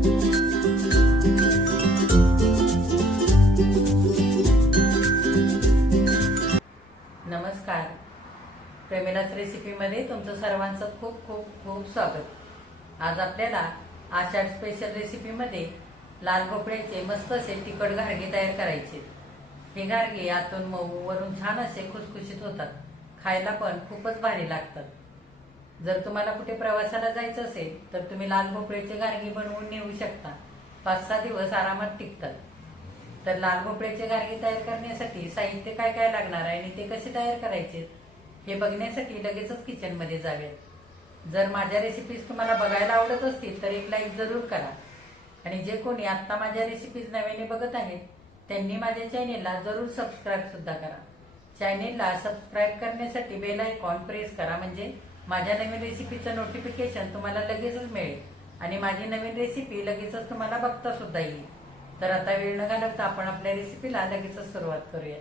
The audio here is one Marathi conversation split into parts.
नमस्कार, प्रेमिलाच रेसिपीमध्ये तुमचं सर्वांचं खूप खूप खूप स्वागत। आज आपल्याला आषाढ स्पेशल रेसिपीमध्ये लाल भोपळ्याचे मस्त असे तिखट घारगे तयार करायचे। हे घारगे आतून मऊ वरून छान असे खुसखुशीत होतात, खायला पण खूपच भारी लागतात। जर तुम्हाला कुठे प्रवासाला जायचं असेल तर तुम्ही लाल भोपळ्याचे घारगे बनवून नेऊ शकता, 5-6 दिवस आरामात टिकतात। तर लाल भोपळ्याचे घारगे तयार करण्यासाठी साहित्य काय काय लागणार आहे आणि ते कसे तयार करायचे हे बघण्यासाठी लगेचच किचन मध्ये जाऊयात। जर माझ्या रेसिपीज तुम्हाला बघायला आवडत असतील तर एक लाईक जरूर करा आणि जे कोणी आता माझ्या रेसिपीज नव्याने बघत आहेत त्यांनी माझ्या चॅनेलला जरूर सबस्क्राईब सुद्धा करा। चॅनेलला सबस्क्राईब करण्यासाठी बेल आयकॉन प्रेस करा, म्हणजे माझ्या नवीन रेसिपीचं नोटिफिकेशन तुम्हाला लगेचच मिळेल आणि माझी नवीन रेसिपी लगेचच तुम्हाला बघता सुद्धा येईल। तर आता वेळ न घालवता आपण आपल्या रेसिपीला लगेचच सुरुवात करूया।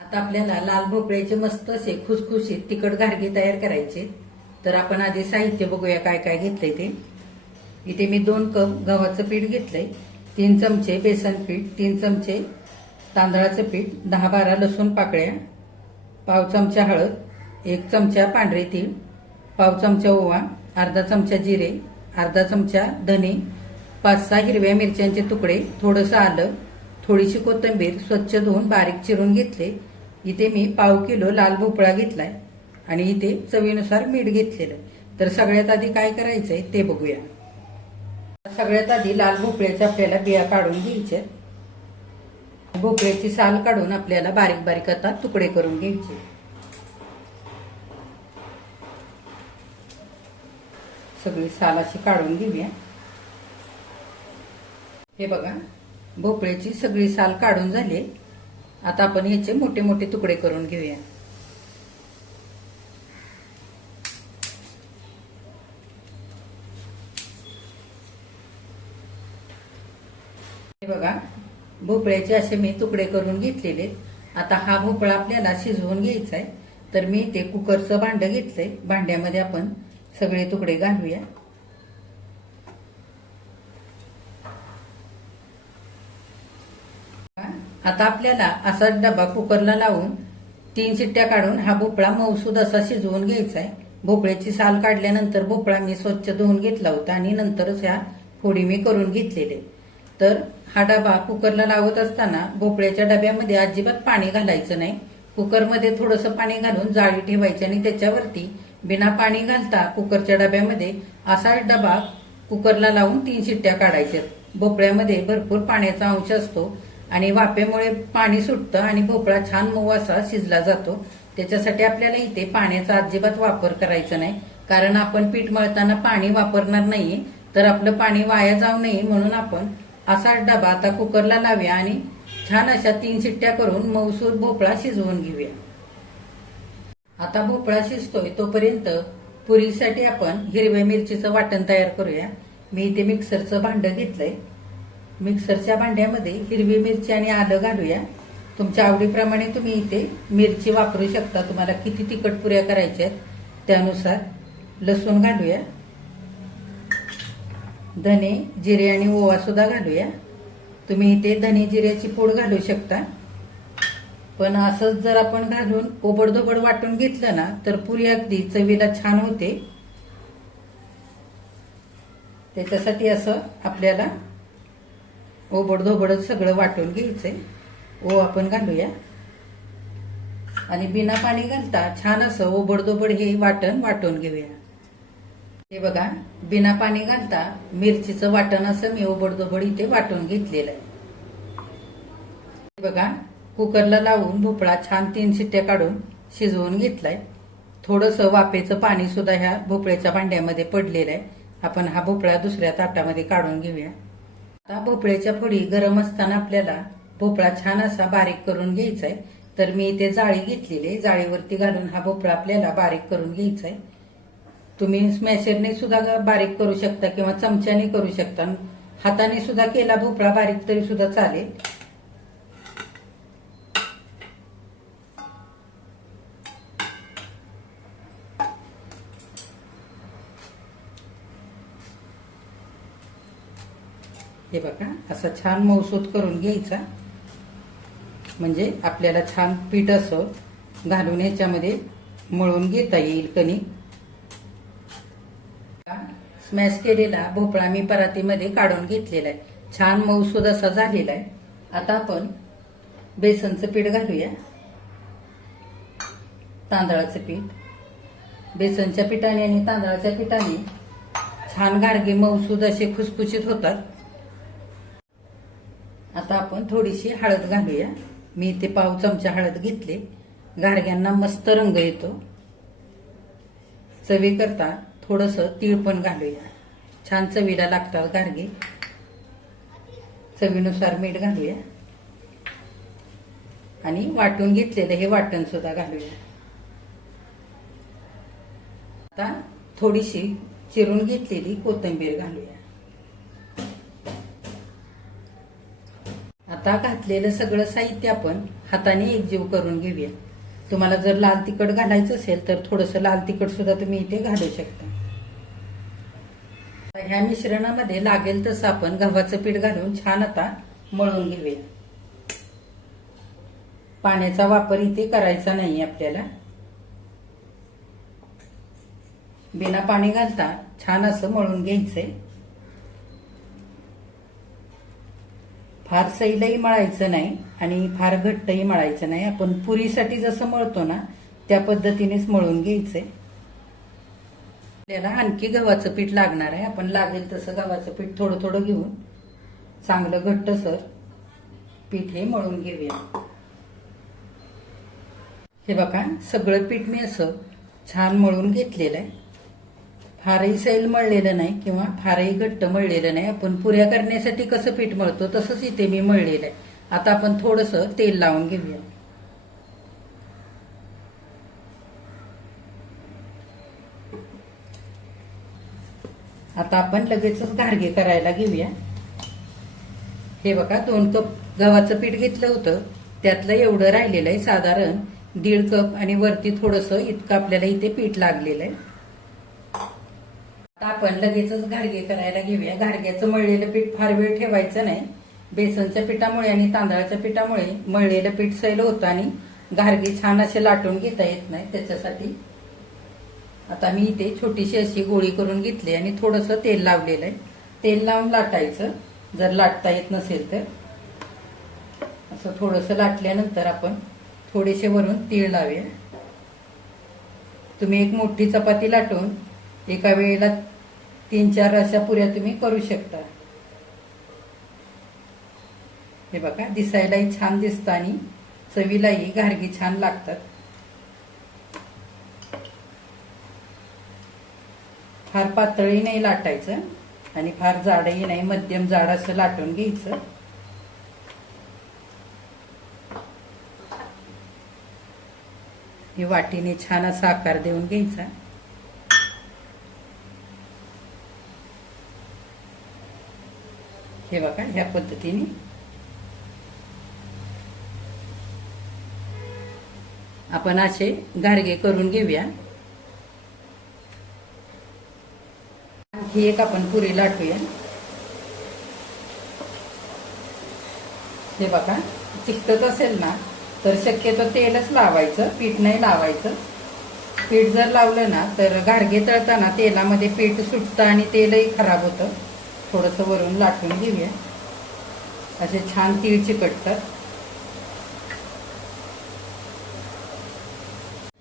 आता आपल्याला लाल भोपळ्याचे मस्त असे खुसखुशीत तिखट घारगे तयार करायचे। तर आपण आधी साहित्य बघूया काय काय घेतलंय ते। इथे मी 2 कप गव्हाचं पीठ घेतलंय, 3 चमचे बेसन पीठ, 3 चमचे तांदळाचं पीठ, 10-12 लसूण पाकळ्या, पाव चमचा हळद, 1 चमचा पांढरे तीळ, पाव चमचा ओवा, अर्धा चमचा जिरे, अर्धा चमचा धने, 5-6 हिरव्या मिरच्यांचे तुकडे, थोडंसं आलं, थोडीशी कोथिंबीर स्वच्छ धुवून बारीक चिरून घेतले। इथे मी पाव किलो लाल भोपळा घेतलाय आणि इथे चवीनुसार मीठ घेतलेलं। तर सगळ्यात आधी काय करायचंय ते बघूया। सगळ्यात आधी लाल भोपळ्याच्या आपल्याला बिया काढून घ्यायच्या। भोपळ्याची साल काढून आपल्याला बारीक बारीक आता तुकडे करून घ्यायचे। सगळी साल अशी काढून घेऊया। हे बघा, भोपळ्याची सगळी साल काढून झाली। आता आपण ह्याचे मोठे मोठे तुकडे करून घेऊया। हे बघा, भोपळ्याचे असे मी तुकडे करून घेतलेले। आता हा भोपळा आपल्याला शिजवून घ्यायचा आहे। तर मी ते कुकरचं भांड घेतलंय, भांड्यामध्ये आपण सगळे तुकडे घालूया। आता आपल्याला असा डबा कुकरला लावून 3 शिट्ट्या काढून हा भोपळा मऊसूद असा शिजवून घ्यायचा आहे। भोपळ्याची साल काढल्यानंतर भोपळा मी स्वच्छ धुवून घेतला होता आणि नंतरच ह्या फोडी मी करून घेतलेले। तर हा डबा कुकरला लावत असताना भोपळ्याच्या डब्यामध्ये अजिबात पाणी घालायचं नाही। कुकरमध्ये थोडंसं पाणी घालून जाळी ठेवायची आणि त्याच्यावरती बिना पाणी घालता कुकरच्या डब्यामध्ये असा डबा कुकरला लावून 3 शिट्ट्या काढायच्या। भोपळ्यामध्ये भरपूर पाण्याचा अंश असतो आणि वाफेमुळे पाणी सुटतं आणि भोपळा छान मऊ असा शिजला जातो। त्याच्यासाठी आपल्याला इथे पाण्याचा अजिबात वापर करायचा नाही, कारण आपण पीठ मळताना पाणी वापरणार नाहीये। तर आपलं पाणी वाया जाऊ नये म्हणून आपण असा डबा आता कुकरला लावूया आणि छान अशा 3 शिट्ट्या करून मऊसूर भोपळा शिजवून घेऊया। आता भोपळा शिजतोय तोपर्यंत पुरीसाठी आपण हिरव्या मिरचीचं वाटण तयार करूया। मी इथे मिक्सरचं भांड घेतलंय। मिक्सरच्या भांड्यामध्ये हिरवी मिरची आणि आलं घालूया। तुमच्या आवडीप्रमाणे तुम्ही इथे मिरची वापरू शकता, तुम्हाला किती तिखट पुऱ्या करायच्या आहेत त्यानुसार। लसूण घालूया, धने, जिरे आणि ओवा सुद्धा घालूया। तुम्ही इथे धने जिऱ्याची पूड घालू शकता, पण असंच जर आपण घालून ओबडधोबड वाटून घेतलं ना तर पुरी अगदी चवीला छान होते। त्याच्यासाठी असं आपल्याला ओबडधोबडच सगळं वाटून घ्यायचंय। ओवा आपण घालूया आणि बिना पाणी घालता छान असं ओबडधोबड हे वाटण वाटून घेऊया। हे बघा, बिना पाणी घालता मिरचीचं वाटण असं मी ओबडधोबड इथे वाटून घेतलेलं आहे। हे बघा, कुकरला लावून भोपळा छान 3 शिट्ट्या काढून शिजवून घेतलाय। थोडंसं वाफेचं पाणी सुद्धा ह्या भोपळ्याच्या भांड्यामध्ये पडलेलं आहे। आपण हा भोपळा दुसऱ्या ताटामध्ये काढून घेऊया। आता भोपळ्याच्या फोडी गरम असताना आपल्याला भोपळा छान असा बारीक करून घ्यायचा आहे। तर मी इथे जाळी घेतलेली, जाळीवरती घालून हा भोपळा आपल्याला बारीक करून घ्यायचा आहे। तुम्ही स्मॅशरने सुद्धा बारीक करू शकता किंवा चमच्याने करू शकता, हाताने सुद्धा केला भोपळा बारीक तरी सुद्धा चालेल। हे बघा असं छान मऊसूत करून घ्यायचा, म्हणजे आपल्याला छान पीठ असं घालून ह्याच्यामध्ये मळून घेता येईल कणिक. स्मॅश केलेला भोपळा मी परातीमध्ये काढून घेतलेला आहे, छान मऊसूद असा झालेला आहे. आता आपण बेसनचं पीठ घालूया, तांदळाचं पीठ. बेसनच्या पिठाने आणि तांदळाच्या पिठाने छान गारगे मऊसूद असे खुसखुशीत होतात. आता आपण थोडीशी हळद घालूया. मी इथे पाव चमचा हळद घेतली, गारग्यांना मस्त रंग येतो. चवीकरता थोडंसं तीळ पण घालूया, छान चवीला लागतात गारगे. चवीनुसार मीठ घालूया आणि वाटून घेतलेलं हे वाटण सुद्धा घालूया. आता थोडीशी चिरून घेतलेली कोथिंबीर घालूया. आता घातलेलं सगळं साहित्य आपण हाताने एकजीव करून घेऊया. तुम्हाला जर लाल तिखट घालायचं असेल तर थोडंसं लाल तिखट सुद्धा तुम्ही इथे घालू शकता. ह्या मिश्रणामध्ये लागेल तसं आपण गव्हाचं पीठ घालून छान आता मळून घेऊया. पाण्याचा वापर इथे करायचा नाही आपल्याला. बिना पाणी घालता छान असं मळून घ्यायचंय. फार सैलही मळायचं नाही आणि फार घट्टही मळायचं नाही. आपण पुरीसाठी जसं मळतो ना त्या पद्धतीनेच मळून घ्यायचंय. आपल्याला आणखी गव्हाचं पीठ लागणार आहे. आपण लागेल तसं गव्हाचं पीठ थोडं थोडं घेऊन चांगलं घट्टसर पीठ हे मळून घेऊया. हे बघा सगळं पीठ मी असं छान मळून घेतलेलं आहे. फारही सैल मळलेलं नाही किंवा फारही घट्ट मळलेलं नाही. आपण पुऱ्या करण्यासाठी कसं पीठ मळतो तसंच इथे मी मळलेलं आहे. आता आपण थोडंसं तेल लावून घेऊया. आता आपण लगेचच घारगे करायला घेऊया. हे बघा 2 कप गव्हाचं पीठ घेतलं होतं, त्यातलं एवढं राहिलेलं आहे, साधारण 1.5 कप आणि वरती थोडंसं इतकं आपल्याला इथे पीठ लागलेलं आहे. आता आपण लगेचच घारगे करायला घेऊया. घारग्याचं मळलेलं पीठ फार वेळ ठेवायचं नाही. बेसनच्या पिठामुळे आणि तांदळाच्या पिठामुळे मळलेलं पीठ सैल होतं आणि घारगे छान असे लाटून घेता येत नाही. त्याच्यासाठी आता मी इथे छोटीशी अशी गोळी करून घेतली आणि थोडंसं तेल लावलेलं आहे. तेल लावून लाटायचं, जर लाटता येत नसेल तर. असं थोडंसं लाटल्यानंतर आपण थोडेसे वरून तीळ लावूया. तुम्ही एक मोठी चपाती लाटून एका वेळेला 3-4 अशा पुऱ्या तुम्ही करू शकता. हे बघा दिसायलाही छान दिसतं आणि चवीलाही घारगी छान लागतात. फार पातळही नाही लाटायचं आणि फार जाडही नाही, मध्यम जाड असं लाटून घ्यायचं. हे वाटीने छान असा आकार देऊन घ्यायचा. हे बघा ह्या पद्धतीने आपण असे घारगे करून घेऊया. आणखी एक आपण पुरी लाटूया. हे बघा चिकटत असेल ना तर शक्यतो तेलच लावायचं, पीठ नाही लावायचं. पीठ जर लावलं ना तर घारगे तळताना तेलामध्ये पीठ सुटतं आणि तेलही खराब होतं. थोडंसं वरून लाटून घेऊया. असे छान तीळ चिकटतात.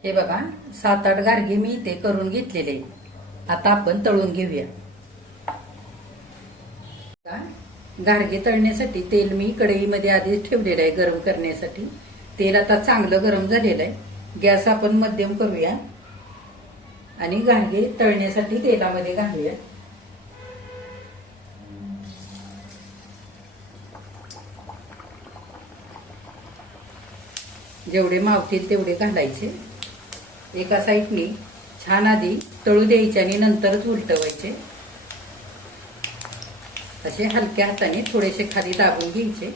हे बघा 7-8 घारगे मी इथे करून घेतलेले. आता आपण तळून घेऊया. घारगे तळण्यासाठी तेल मी कढईमध्ये आधीच ठेवलेलं आहे गरम करण्यासाठी. तेल आता चांगलं गरम झालेलं आहे. गॅस आपण मध्यम करूया आणि घारगे तळण्यासाठी तेलामध्ये घालूया. जेवढे मावतील तेवढे घालायचे. एका साईडने छान आधी तळू द्यायचे आणि नंतरच उलटवायचे. असे हलक्या हाताने थोडेसे खाली दाबून घ्यायचे.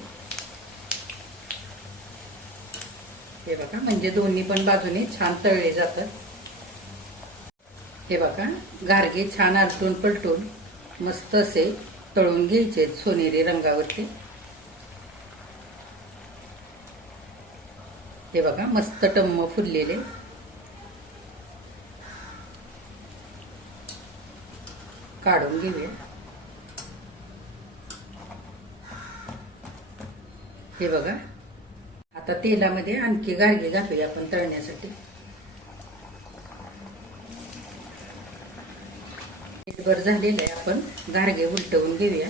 हे बघा म्हणजे दोन्ही पण बाजूने छान तळले जातात. हे बघा घारगे छान आलटून पलटून मस्त असे तळून घ्यायचे सोनेरी रंगावरती. हे बघा मस्त टम्म फुललेले. काढून घेऊया. हे बघा आता तेलामध्ये आणखी गारगे घालूया आपण तळण्यासाठी. तेलभर झालेलं आहे. आपण गारगे उलटवून घेऊया.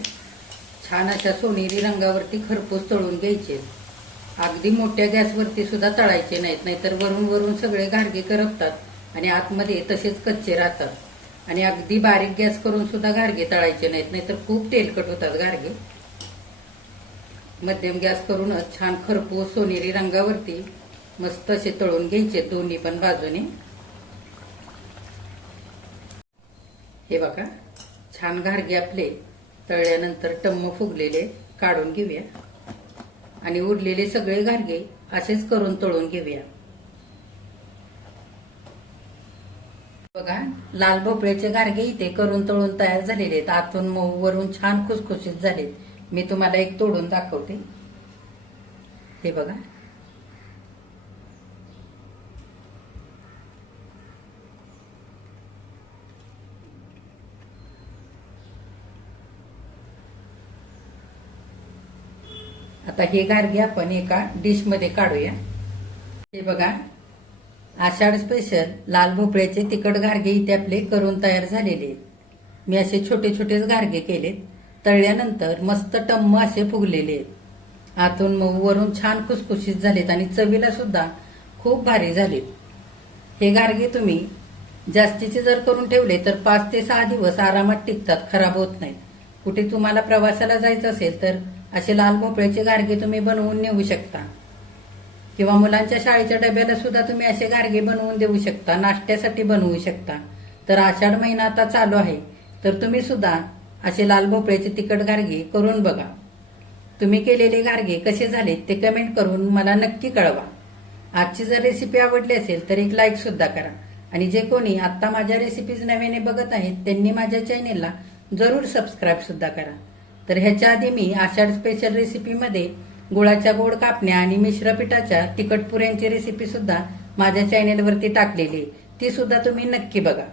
छान अशा सोनेरी रंगावरती खरपूस तळून घ्यायचे. अगदी मोठ्या गॅसवरती सुद्धा तळायचे नाहीत, नाहीतर वरून वरून सगळे गारगे करपतात आणि आतमध्ये तसेच कच्चे राहतात. आणि अगदी बारीक गॅस करून सुद्धा गारगे तळायचे नाहीत, नाहीतर खूप तेलकट होतात गारगे. मध्यम गॅस करूनच छान खरपूस सोनेरी रंगावरती मस्त असे तळून घ्यायचे दोन्ही पण बाजूने. हे बघा छान गारगे आपले तळल्यानंतर टम्म फुगलेले काढून घेऊया आणि उरलेले सगळे गारगे असेच करून तळून घेऊया. बघा लाल भोपळ्याचे गारगे इथे करून तळून तयार झालेले आहेत. आतून मऊ वरून छान खुसखुशीत झालेत. मी तुम्हाला एक तोडून दाखवते. हे बघा आता हे गारगे आपण एका डिश मध्ये काढूया. हे बघा आषाढ स्पेशल लाल भोपळ्याचे तिखट गारगे इथे आपले करून तयार झालेले आहेत. मी असे छोटे छोटेच गारगे केलेत. तळल्यानंतर मस्त टम्म असे फुगलेले आहेत. आतून मऊ वरून छान खुसखुशीत झालेत आणि चवीला सुद्धा खूप भारी झालेत. हे गारगे तुम्ही जास्तीचे जर करून ठेवले तर 5 ते 6 दिवस आरामात टिकतात, खराब होत नाहीत. कुठे तुम्हाला प्रवासाला जायचं असेल तर असे लाल भोपळ्याचे गारगे तुम्ही बनवून नेऊ शकता किंवा मुलांच्या शाळेच्या डब्याला सुद्धा तुम्ही असे गारगे बनवून देऊ शकता, नाश्त्यासाठी बनवू शकता. तर आषाढ महिना आता चालू आहे तर तुम्ही सुद्धा असे लाल भोपळ्याचे तिखट गारगे करून बघा. तुम्ही केलेले गारगे कसे झाले ते कमेंट करून मला नक्की कळवा. आजची जर रेसिपी आवडली असेल तर एक लाईक सुद्धा करा आणि जे कोणी आता माझ्या रेसिपीज नव्याने बघत आहेत त्यांनी माझ्या चॅनेलला जरूर सबस्क्राईब सुद्धा करा. तर ह्याच्या आधी मी आषाढ स्पेशल रेसिपीमध्ये गुळाच्या गोड कापण्या आणि मिश्र पिठाच्या तिखट पुऱ्यांची रेसिपी सुद्धा माझ्या चॅनेलवरती टाकलेली, ती सुद्धा तुम्ही नक्की बघा.